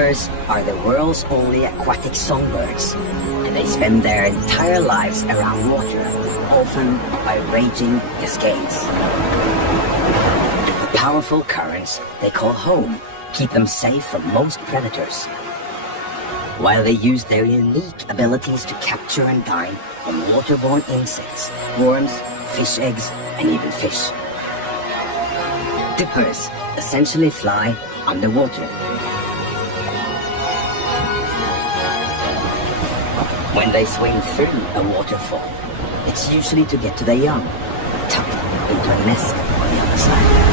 Dippers are the world's only aquatic songbirds, and they spend their entire lives around water, often by raging cascades. The powerful currents they call home keep them safe from most predators, while they use their unique abilities to capture and dine on waterborne insects, worms, fish eggs, and even fish. Dippers essentially fly underwater. When they swim through a waterfall, it's usually to get to their young, tucked into a nest on the other side.